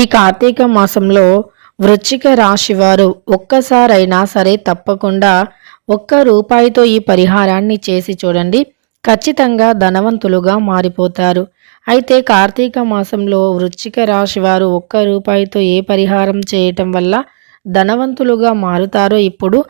ఈ కార్తీక మాసంలో వృశ్చిక రాశి వారు ఒక్కసారైనా సరే తప్పకుండా ఒక్క రూపాయితో ఈ పరిహారాన్ని చేసి చూడండి. ఖచ్చితంగా ధనవంతులుగా మారిపోతారు. అయితే కార్తీక మాసంలో వృశ్చిక రాశి వారు ఒక్క రూపాయితో ఏ పరిహారం చేయటం వల్ల ధనవంతులుగా మారుతారో ఇప్పుడు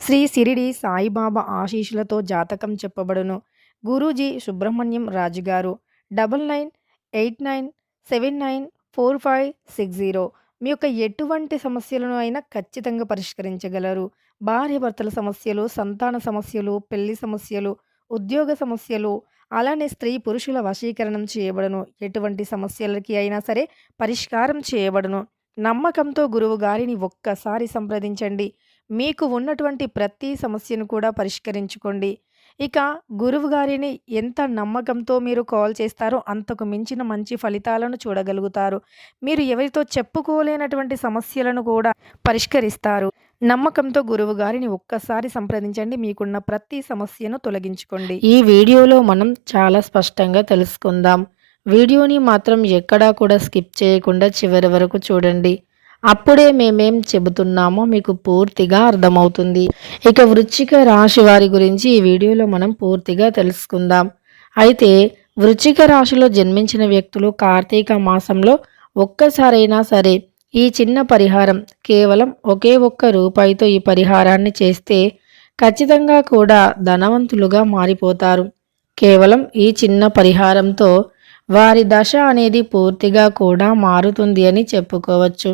శ్రీ సిరిడి సాయిబాబా ఆశీస్సులతో జాతకం చెప్పబడును. గురూజీ సుబ్రహ్మణ్యం రాజు గారు 9989794560 మీ యొక్క ఎటువంటి సమస్యలను అయినా ఖచ్చితంగా పరిష్కరించగలరు. భార్యాభర్తల సమస్యలు, సంతాన సమస్యలు, పెళ్లి సమస్యలు, ఉద్యోగ సమస్యలు, అలానే స్త్రీ పురుషుల వశీకరణం చేయబడును. ఎటువంటి సమస్యలకి అయినా సరే పరిష్కారం చేయబడును. నమ్మకంతో గురువు గారిని ఒక్కసారి సంప్రదించండి. మీకు ఉన్నటువంటి ప్రతి సమస్యను కూడా పరిష్కరించుకోండి. ఇక గురువు గారిని ఎంత నమ్మకంతో మీరు కాల్ చేస్తారో అంతకు మించిన మంచి ఫలితాలను చూడగలుగుతారు. మీరు ఎవరితో చెప్పుకోలేనటువంటి సమస్యలను కూడా పరిష్కరిస్తారు. నమ్మకంతో గురువు గారిని ఒక్కసారి సంప్రదించండి. మీకున్న ప్రతి సమస్యను తొలగించుకోండి. ఈ వీడియోలో మనం చాలా స్పష్టంగా తెలుసుకుందాం. వీడియోని మాత్రం ఎక్కడా కూడా స్కిప్ చేయకుండా చివరి వరకు చూడండి. అప్పుడే మేమేం చెబుతున్నామో మీకు పూర్తిగా అర్థమవుతుంది. ఇక వృశ్చిక రాశి వారి గురించి ఈ వీడియోలో మనం పూర్తిగా తెలుసుకుందాం. అయితే వృశ్చిక రాశిలో జన్మించిన వ్యక్తులు కార్తీక మాసంలో ఒక్కసారైనా సరే ఈ చిన్న పరిహారం కేవలం ఒకే ఒక్క రూపాయితో ఈ పరిహారాన్ని చేస్తే ఖచ్చితంగా కూడా ధనవంతులుగా మారిపోతారు. కేవలం ఈ చిన్న పరిహారంతో వారి దశ అనేది పూర్తిగా కూడా మారుతుంది అని చెప్పుకోవచ్చు.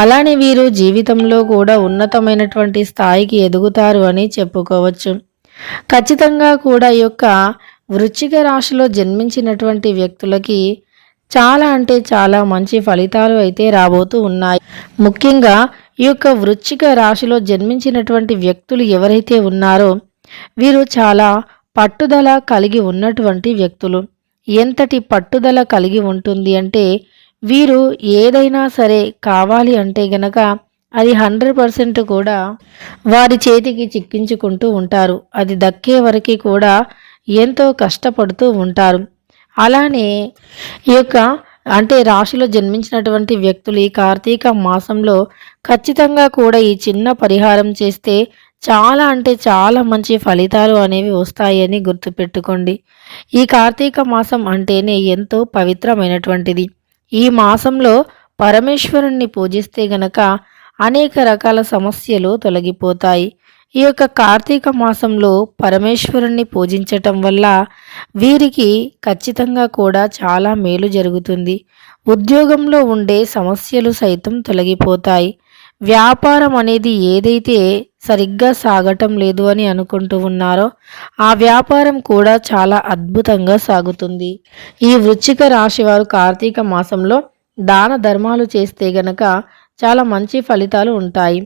అలానే వీరు జీవితంలో కూడా ఉన్నతమైనటువంటి స్థాయికి ఎదుగుతారు అని చెప్పుకోవచ్చు. ఖచ్చితంగా కూడా ఈ యొక్క వృశ్చిక రాశిలో జన్మించినటువంటి వ్యక్తులకి చాలా అంటే చాలా మంచి ఫలితాలు అయితే రాబోతూ ఉన్నాయి. ముఖ్యంగా ఈ యొక్క వృశ్చిక రాశిలో జన్మించినటువంటి వ్యక్తులు ఎవరైతే ఉన్నారో వీరు చాలా పట్టుదల కలిగి ఉన్నటువంటి వ్యక్తులు. ఎంతటి పట్టుదల కలిగి ఉంటుంది అంటే వీరు ఏదైనా సరే కావాలి అంటే గనక అది 100% కూడా వారి చేతికి చిక్కించుకుంటూ ఉంటారు. అది దక్కే వరకు కూడా ఎంతో కష్టపడుతూ ఉంటారు. అలానే ఈ యొక్క అంటే రాశిలో జన్మించినటువంటి వ్యక్తులు ఈ కార్తీక మాసంలో ఖచ్చితంగా కూడా ఈ చిన్న పరిహారం చేస్తే చాలా అంటే చాలా మంచి ఫలితాలు అనేవి వస్తాయని గుర్తుపెట్టుకోండి. ఈ కార్తీక మాసం అంటేనే ఎంతో పవిత్రమైనటువంటిది. ఈ మాసంలో పరమేశ్వరుణ్ణి పూజిస్తే గనక అనేక రకాల సమస్యలు తొలగిపోతాయి. ఈ యొక్క కార్తీక మాసంలో పరమేశ్వరుణ్ణి పూజించటం వల్ల వీరికి ఖచ్చితంగా కూడా చాలా మేలు జరుగుతుంది. ఉద్యోగంలో ఉండే సమస్యలు సైతం తొలగిపోతాయి. వ్యాపారం అనేది ఏదైతే సరిగ్గా సాగటం లేదు అని అనుకుంటూ ఉన్నారో ఆ వ్యాపారం కూడా చాలా అద్భుతంగా సాగుతుంది. ఈ వృశ్చిక రాశి వారు కార్తీక మాసంలో దాన ధర్మాలు చేస్తే గనక చాలా మంచి ఫలితాలు ఉంటాయి.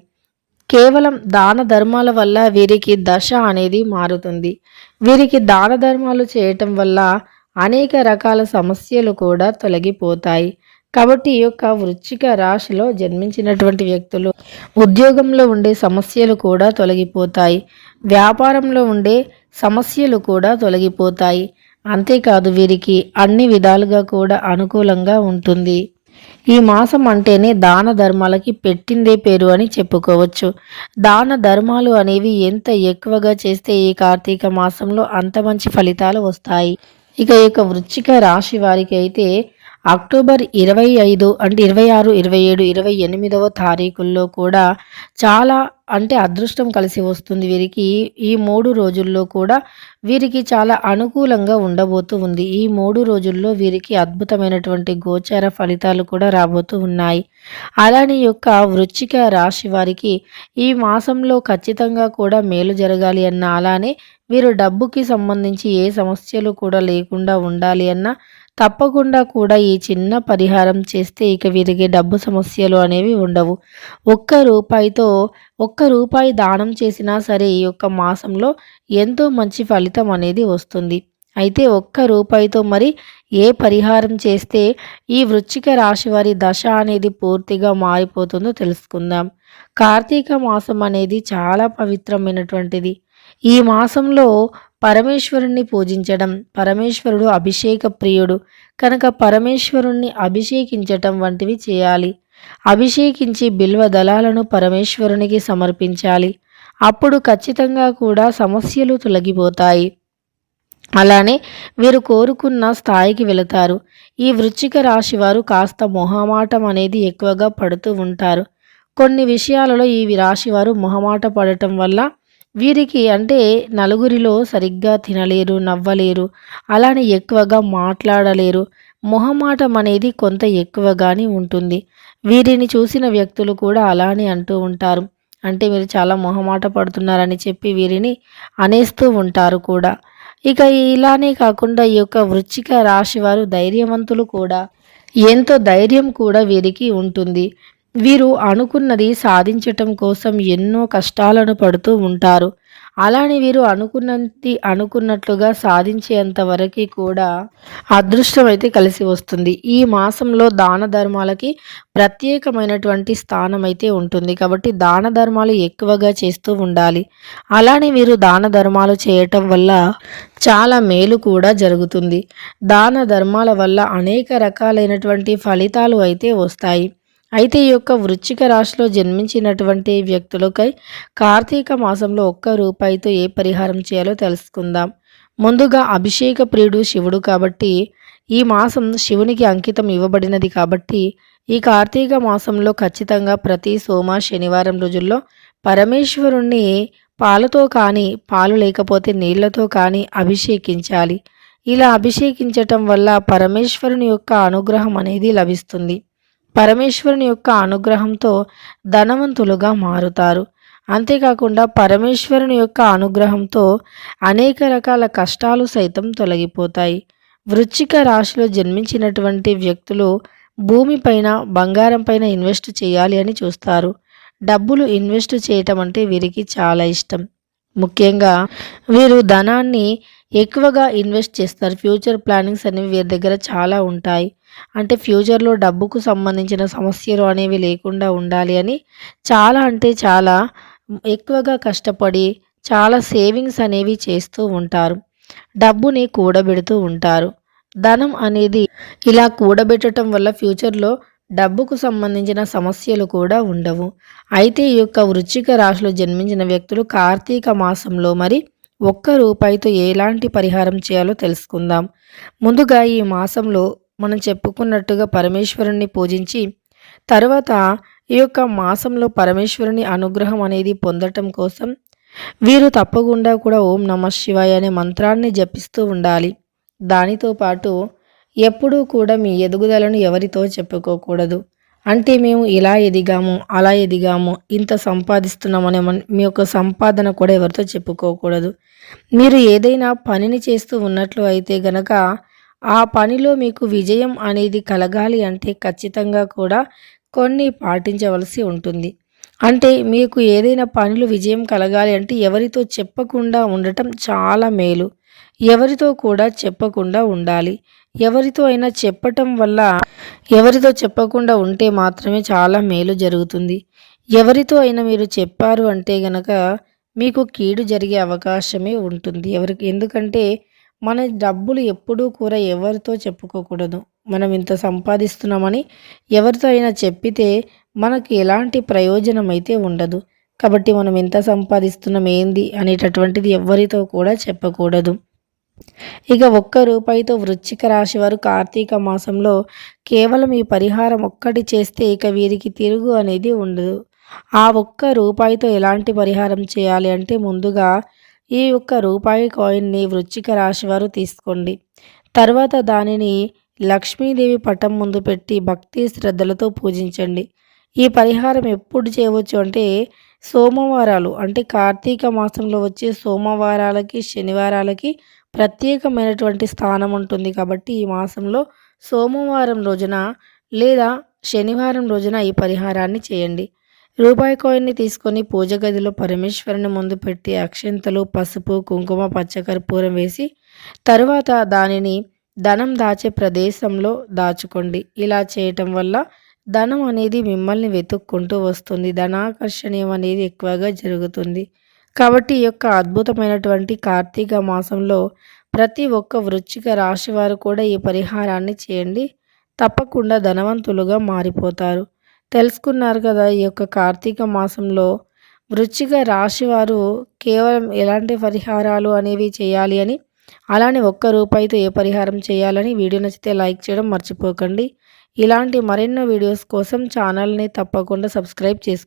కేవలం దాన ధర్మాల వల్ల వీరికి దశ అనేది మారుతుంది. వీరికి దాన ధర్మాలు చేయటం వల్ల అనేక రకాల సమస్యలు కూడా తొలగిపోతాయి. కాబట్టి ఈ యొక్క వృశ్చిక రాశిలో జన్మించినటువంటి వ్యక్తులు ఉద్యోగంలో ఉండే సమస్యలు కూడా తొలగిపోతాయి. వ్యాపారంలో ఉండే సమస్యలు కూడా తొలగిపోతాయి. అంతేకాదు వీరికి అన్ని విధాలుగా కూడా అనుకూలంగా ఉంటుంది. ఈ మాసం అంటేనే దాన ధర్మాలకి పెట్టిందే పేరు అని చెప్పుకోవచ్చు. దాన ధర్మాలు అనేవి ఎంత ఎక్కువగా చేస్తే ఈ కార్తీక మాసంలో అంత మంచి ఫలితాలు వస్తాయి. ఇక ఈ యొక్క వృశ్చిక రాశి వారికి అయితే అక్టోబర్ 25 అంటే 26, 27, 28వ తారీఖుల్లో కూడా చాలా అంటే అదృష్టం కలిసి వస్తుంది వీరికి. ఈ 3 రోజుల్లో కూడా వీరికి చాలా అనుకూలంగా ఉండబోతూ ఉంది. ఈ 3 రోజుల్లో వీరికి అద్భుతమైనటువంటి గోచార ఫలితాలు కూడా రాబోతూ ఉన్నాయి. అలానే యొక్క వృశ్చిక రాశి వారికి ఈ మాసంలో ఖచ్చితంగా కూడా మేలు జరగాలి అన్న, అలానే వీరు డబ్బుకి సంబంధించి ఏ సమస్యలు కూడా లేకుండా ఉండాలి అన్న తప్పకుండా కూడా ఈ చిన్న పరిహారం చేస్తే ఇక వీరికి డబ్బు సమస్యలు అనేవి ఉండవు. ఒక్క రూపాయి దానం చేసినా సరే ఈ యొక్క మాసంలో ఎంతో మంచి ఫలితం అనేది వస్తుంది. అయితే ఒక్క రూపాయితో మరి ఏ పరిహారం చేస్తే ఈ వృశ్చిక రాశి వారి దశ అనేది పూర్తిగా మారిపోతుందో తెలుసుకుందాం. కార్తీక మాసం అనేది చాలా పవిత్రమైనటువంటిది. ఈ మాసంలో పరమేశ్వరుణ్ణి పూజించడం, పరమేశ్వరుడు అభిషేక ప్రియుడు. కనుక పరమేశ్వరుణ్ణి అభిషేకించటం వంటివి చేయాలి. అభిషేకించి బిల్వ దళాలను పరమేశ్వరునికి సమర్పించాలి. అప్పుడు ఖచ్చితంగా కూడా సమస్యలు తొలగిపోతాయి. అలానే వీరు కోరుకున్న స్థాయికి వెళతారు. ఈ వృశ్చిక రాశి వారు కాస్త మొహమాటం అనేది ఎక్కువగా పడుతూ ఉంటారు. కొన్ని విషయాలలో ఈ రాశి వారు మొహమాట పడటం వల్ల వీరికి అంటే నలుగురిలో సరిగ్గా తినలేరు, నవ్వలేరు, అలానే ఎక్కువగా మాట్లాడలేరు. మొహమాటం అనేది కొంత ఎక్కువగానే ఉంటుంది. వీరిని చూసిన వ్యక్తులు కూడా అలానే అంటూ ఉంటారు. అంటే మీరు చాలా మొహమాట పడుతున్నారని చెప్పి వీరిని అనేస్తూ ఉంటారు కూడా. ఇక ఇలానే కాకుండా ఈ యొక్క వృశ్చిక రాశి వారు ధైర్యవంతులు కూడా. ఎంతో ధైర్యం కూడా వీరికి ఉంటుంది. వీరు అనుకున్నది సాధించటం కోసం ఎన్నో కష్టాలను పడుతూ ఉంటారు. అలానే వీరు అనుకున్నది అనుకున్నట్లుగా సాధించేంత వరకు కూడా అదృష్టం అయితే కలిసి వస్తుంది. ఈ మాసంలో దాన ధర్మాలకి ప్రత్యేకమైనటువంటి స్థానం అయితే ఉంటుంది. కాబట్టి దాన ధర్మాలు ఎక్కువగా చేస్తూ ఉండాలి. అలానే వీరు దాన ధర్మాలు చేయటం వల్ల చాలా మేలు కూడా జరుగుతుంది. దాన ధర్మాల వల్ల అనేక రకాలైనటువంటి ఫలితాలు అయితే వస్తాయి. అయితే ఈ యొక్క వృశ్చిక రాశిలో జన్మించినటువంటి వ్యక్తులకై కార్తీక మాసంలో ఒక్క రూపాయితో ఏ పరిహారం చేయాలో తెలుసుకుందాం. ముందుగా అభిషేక ప్రియుడు శివుడు కాబట్టి ఈ మాసం శివునికి అంకితం ఇవ్వబడినది కాబట్టి ఈ కార్తీక మాసంలో ఖచ్చితంగా ప్రతి సోమ శనివారం రోజుల్లో పరమేశ్వరుణ్ణి పాలతో కానీ పాలు లేకపోతే నీళ్లతో కానీ అభిషేకించాలి. ఇలా అభిషేకించటం వల్ల పరమేశ్వరుని యొక్క అనుగ్రహం అనేది లభిస్తుంది. పరమేశ్వరుని యొక్క అనుగ్రహంతో ధనవంతులుగా మారుతారు. అంతేకాకుండా పరమేశ్వరుని యొక్క అనుగ్రహంతో అనేక రకాల కష్టాలు సైతం తొలగిపోతాయి. వృశ్చిక రాశిలో జన్మించినటువంటి వ్యక్తులు భూమిపైన బంగారం పైన ఇన్వెస్ట్ చేయాలి అని చూస్తారు. డబ్బులు ఇన్వెస్ట్ చేయటం అంటే వీరికి చాలా ఇష్టం. ముఖ్యంగా వీరు ధనాన్ని ఎక్కువగా ఇన్వెస్ట్ చేస్తారు. ఫ్యూచర్ ప్లానింగ్స్ అనేవి వీరి దగ్గర చాలా ఉంటాయి. అంటే ఫ్యూచర్లో డబ్బుకు సంబంధించిన సమస్యలు అనేవి లేకుండా ఉండాలి అని చాలా అంటే చాలా ఎక్కువగా కష్టపడి చాలా సేవింగ్స్ అనేవి చేస్తూ ఉంటారు. డబ్బుని కూడబెడుతూ ఉంటారు. ధనం అనేది ఇలా కూడబెట్టడం వల్ల ఫ్యూచర్లో డబ్బుకు సంబంధించిన సమస్యలు కూడా ఉండవు. అయితే ఈ యొక్క వృశ్చిక రాశిలో జన్మించిన వ్యక్తులు కార్తీక మాసంలో మరి ఒక్క రూపాయితో ఎలాంటి పరిహారం చేయాలో తెలుసుకుందాం. ముందుగా ఈ మాసంలో మనం చెప్పుకున్నట్టుగా పరమేశ్వరుణ్ణి పూజించి తర్వాత ఈ యొక్క మాసంలో పరమేశ్వరుని అనుగ్రహం అనేది పొందటం కోసం వీరు తప్పకుండా కూడా ఓం నమః శివాయ అనే మంత్రాన్ని జపిస్తూ ఉండాలి. దానితో పాటు ఎప్పుడూ కూడా మీ ఎదుగుదలను ఎవరితో చెప్పుకోకూడదు. అంటే మేము ఇలా ఎదిగాము, అలా ఎదిగాము, ఇంత సంపాదిస్తున్నామనే మీ యొక్క సంపాదన కూడా ఎవరితో చెప్పుకోకూడదు. మీరు ఏదైనా పనిని చేస్తూ ఉన్నట్లు అయితే గనక ఆ పనిలో మీకు విజయం అనేది కలగాలి అంటే ఖచ్చితంగా కూడా కొన్ని పాటించవలసి ఉంటుంది. అంటే మీకు ఏదైనా పనిలో విజయం కలగాలి అంటే ఎవరితో చెప్పకుండా ఉండటం చాలా మేలు. ఎవరితో కూడా చెప్పకుండా ఉండాలి. ఎవరితో అయినా చెప్పటం వల్ల ఎవరితో చెప్పకుండా ఉంటే మాత్రమే చాలా మేలు జరుగుతుంది. ఎవరితో అయినా మీరు చెప్పారు అంటే గనక మీకు కీడు జరిగే అవకాశమే ఉంటుంది. ఎందుకంటే మన డబ్బులు ఎప్పుడూ కూడా ఎవరితో చెప్పుకోకూడదు. మనం ఇంత సంపాదిస్తున్నామని ఎవరితో అయినా చెప్పితే మనకి ఎలాంటి ప్రయోజనం అయితే ఉండదు. కాబట్టి మనం ఎంత సంపాదిస్తున్నాం ఏంది అనేటటువంటిది ఎవరితో కూడా చెప్పకూడదు. ఇక ఒక్క రూపాయితో వృశ్చిక రాశి వారు కార్తీక మాసంలో కేవలం ఈ పరిహారం ఒక్కటి చేస్తే ఇక వీరికి తిరుగు అనేది ఉండదు. ఆ ఒక్క రూపాయితో ఎలాంటి పరిహారం చేయాలి అంటే ముందుగా ఈ ఒక్క రూపాయి కాయిన్ని వృశ్చిక రాశి వారు తీసుకోండి. తర్వాత దానిని లక్ష్మీదేవి పటం ముందు పెట్టి భక్తి శ్రద్ధలతో పూజించండి. ఈ పరిహారం ఎప్పుడు చేయవచ్చు అంటే సోమవారాలు అంటే కార్తీక మాసంలో వచ్చే సోమవారాలకి శనివారాలకి ప్రత్యేకమైనటువంటి స్థానం ఉంటుంది. కాబట్టి ఈ మాసంలో సోమవారం రోజున లేదా శనివారం రోజున ఈ పరిహారాన్ని చేయండి. రూపాయి కాయిన్ని తీసుకొని పూజ గదిలో పరమేశ్వరుని ముందు పెట్టి అక్షింతలు, పసుపు, కుంకుమ, పచ్చకర్పూరం వేసి తరువాత దానిని ధనం దాచే ప్రదేశంలో దాచుకోండి. ఇలా చేయటం వల్ల ధనం అనేది మిమ్మల్ని వెతుక్కుంటూ వస్తుంది. ధనాకర్షణీయం అనేది ఎక్కువగా జరుగుతుంది. కాబట్టి ఈ యొక్క అద్భుతమైనటువంటి కార్తీక మాసంలో ప్రతి ఒక్క వృశ్చిక రాశి వారు కూడా ఈ పరిహారాన్ని చేయండి. తప్పకుండా ధనవంతులుగా మారిపోతారు. తెలుసుకున్నారు కదా! ఈ యొక్క కార్తీక మాసంలో వృశ్చిక రాశి వారు కేవలం ఎలాంటి పరిహారాలు అనేవి చేయాలి అని, అలానే ఒక్క రూపాయితో ఏ పరిహారం చేయాలని వీడియో నచ్చితే లైక్ చేయడం మర్చిపోకండి. ఇలాంటి మరెన్నో వీడియోస్ కోసం ఛానల్‌ని తప్పకుండా సబ్స్క్రైబ్ చేసుకోండి.